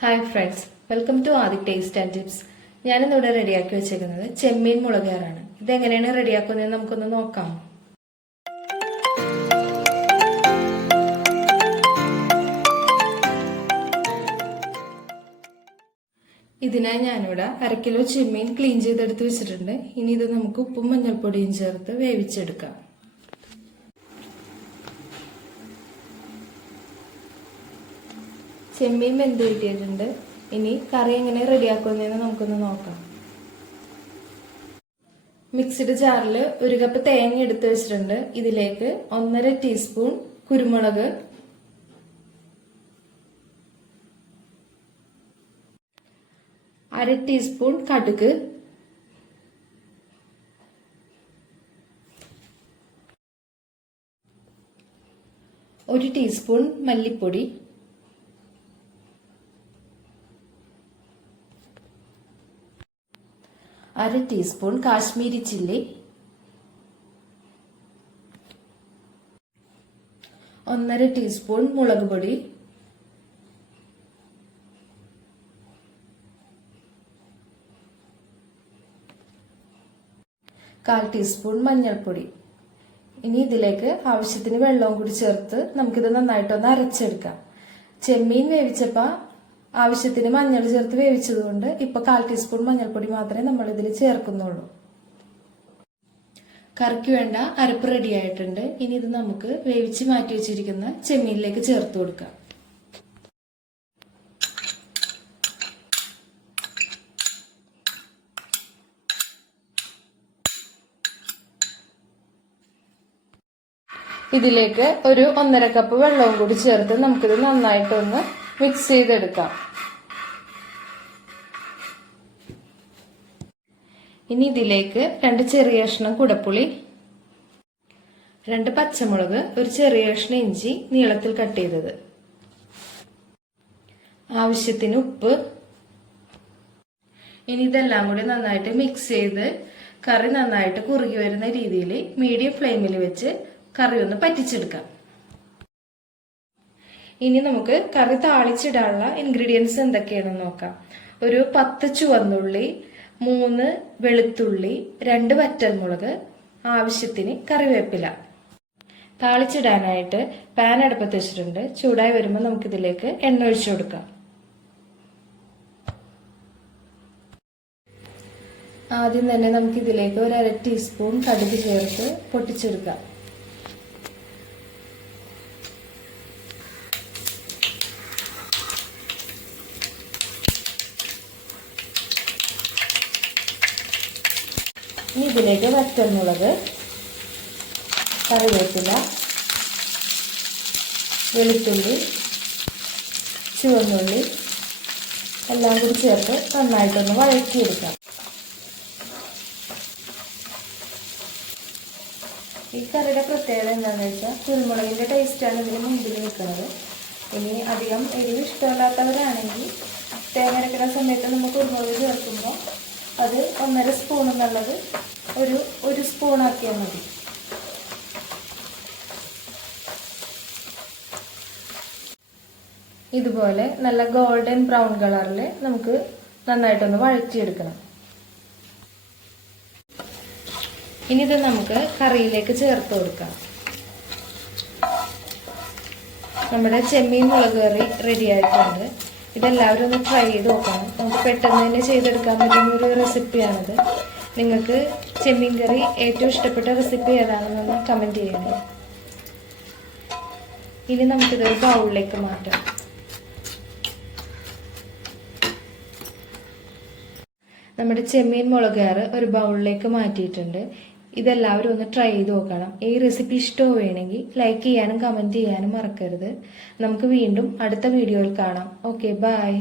Hi friends, welcome to Aadi taste and tips. ഞാനിന്നിവിടെ റെഡിയാക്കി വെച്ചേക്കുന്നത് ചെമ്മീൻ മുളകേറാണ്. ഇതെങ്ങനെയാണ് റെഡിയാക്കുന്നത് നമുക്കൊന്ന് നോക്കാം. ഇതിനായി ഞാനിവിടെ 1/2 കിലോ ചെമ്മീൻ ക്ലീൻ ചെയ്തെടുത്ത് വെച്ചിട്ടുണ്ട്. ഇനി ഇത് നമുക്ക് ഉപ്പും മഞ്ഞൾപ്പൊടിയും ചേർത്ത് വേവിച്ചെടുക്കാം. ചെമ്മീൻ വെന്ത് കിട്ടിയിട്ടുണ്ട്. ഇനി കറി എങ്ങനെ റെഡിയാക്കുന്നതെന്ന് നമുക്കൊന്ന് നോക്കാം. മിക്സിഡ് ജാറിൽ 1 കപ്പ് തേങ്ങ എടുത്ത് വെച്ചിട്ടുണ്ട്. ഇതിലേക്ക് 1.5 ടീസ്പൂൺ കുരുമുളക്, 1/2 ടീസ്പൂൺ കടുക്, 1 ടീസ്പൂൺ മല്ലിപ്പൊടി, 1/2 ടീസ്പൂൺ കാശ്മീരി ചില്ലി, 1.5 ടീസ്പൂൺ മുളക് പൊടി, 1/4 ടീസ്പൂൺ മഞ്ഞൾപ്പൊടി. ഇനി ഇതിലേക്ക് ആവശ്യത്തിന് വെള്ളവും കൂടി ചേർത്ത് നമുക്കിത് നന്നായിട്ടൊന്ന് അരച്ചെടുക്കാം. ചെമ്മീൻ വേവിച്ചപ്പോൾ ആവശ്യത്തിന് മഞ്ഞൾ ചേർത്ത് വേവിച്ചതുകൊണ്ട് ഇപ്പൊ 1/4 ടീസ്പൂൺ മഞ്ഞൾപ്പൊടി മാത്രമേ നമ്മൾ ഇതിൽ ചേർക്കുന്നുള്ളൂ. കറിക്ക് വേണ്ട അരപ്പ് റെഡി ആയിട്ടുണ്ട്. ഇനി ഇത് നമുക്ക് വേവിച്ച് മാറ്റി വെച്ചിരിക്കുന്ന ചെമ്മീനിലേക്ക് ചേർത്ത് കൊടുക്കാം. ഇതിലേക്ക് ഒരു 1.5 കപ്പ് വെള്ളവും കൂടി ചേർത്ത് നമുക്കിത് നന്നായിട്ടൊന്ന് മിക്സ് ചെയ്തെടുക്കാം. ഇനി ഇതിലേക്ക് 2 ചെറിയ കഷ്ണം കുടപ്പുളി, 2 പച്ചമുളക്, ഒരു ചെറിയ കഷ്ണം ഇഞ്ചി നീളത്തിൽ കട്ട് ചെയ്തത്, ആവശ്യത്തിന് ഉപ്പ്. ഇനി ഇതെല്ലാം കൂടി നന്നായിട്ട് മിക്സ് ചെയ്ത് കറി നന്നായിട്ട് കുറുകി വരുന്ന രീതിയിൽ മീഡിയം ഫ്ലെയിമിൽ വെച്ച് കറി ഒന്ന് പറ്റിച്ചെടുക്കാം. ഇനി നമുക്ക് കറി താളിച്ചിടാനുള്ള ഇൻഗ്രീഡിയൻസ് എന്തൊക്കെയാണെന്ന് നോക്കാം. ഒരു 10 ചുവന്നുള്ളി, 3 വെളുത്തുള്ളി, 2 വറ്റൽമുളക്, ആവശ്യത്തിന് കറിവേപ്പില. താളിച്ചിടാനായിട്ട് പാൻ അടുപ്പത്ത് വെച്ചിട്ടുണ്ട്. ചൂടായി വരുമ്പോൾ നമുക്കിതിലേക്ക് എണ്ണ ഒഴിച്ചു കൊടുക്കാം. ആദ്യം തന്നെ നമുക്കിതിലേക്ക് ഒരു 1/2 ടീസ്പൂൺ കടുക് ചേർത്ത് പൊട്ടിച്ചെടുക്കാം. ഇനി ഇതിലേക്ക് വറ്റൽമുളക്, കറിവേപ്പില, വെളുത്തുള്ളി, ചുവന്നുള്ളി എല്ലാം കൂടി ചേർത്ത് നന്നായിട്ടൊന്ന് വഴറ്റിയെടുക്കാം. ഈ കറിയുടെ പ്രത്യേകത എന്താണെന്ന് വെച്ചാൽ കുരുമുളകിൻ്റെ ടേസ്റ്റാണ് ഇതിന് മുമ്പിൽ നിൽക്കുന്നത്. ഇനി അധികം എരിവ് ഇഷ്ടമില്ലാത്തവരാണെങ്കിൽ തേങ്ങ അരക്കുന്ന സമയത്ത് നമ്മൾ കുരുമുളക് ചേർക്കുമ്പോൾ അത് 1.5 സ്പൂൺ എന്നുള്ളത് ഒരു സ്പൂണാക്കിയാൽ മതി. ഇതുപോലെ നല്ല ഗോൾഡൻ ബ്രൗൺ കളറിൽ നമുക്ക് നന്നായിട്ടൊന്ന് വഴറ്റിയെടുക്കണം. ഇനി ഇത് നമുക്ക് കറിയിലേക്ക് ചേർത്ത് കൊടുക്കാം. നമ്മുടെ ചെമ്മീൻ മുളക് കറി റെഡി ആയിട്ടുണ്ട്. ഇതെല്ലാവരും ഒന്ന് ട്രൈ ചെയ്ത് നോക്കണം. നമുക്ക് പെട്ടെന്ന് തന്നെ ചെയ്തെടുക്കാൻ പറ്റുന്ന ഒരു റെസിപ്പിയാണിത്. നിങ്ങൾക്ക് ചെമ്മീൻ കറി ഏറ്റവും ഇഷ്ടപ്പെട്ട റെസിപ്പി ഏതാണെന്നൊന്ന് കമൻറ്റ് ചെയ്യണേ. ഇനി നമുക്കിതൊരു ബൗളിലേക്ക് മാറ്റാം. നമ്മുടെ ചെമ്മീൻ മുളകേറ് ഒരു ബൗളിലേക്ക് മാറ്റിയിട്ടുണ്ട്. ഇതെല്ലാവരും ഒന്ന് ട്രൈ ചെയ്ത് നോക്കണം. ഈ റെസിപ്പി ഇഷ്ടമാവുകയാണെങ്കിൽ ലൈക്ക് ചെയ്യാനും കമൻറ്റ് ചെയ്യാനും മറക്കരുത്. നമുക്ക് വീണ്ടും അടുത്ത വീഡിയോയിൽ കാണാം. Okay, by.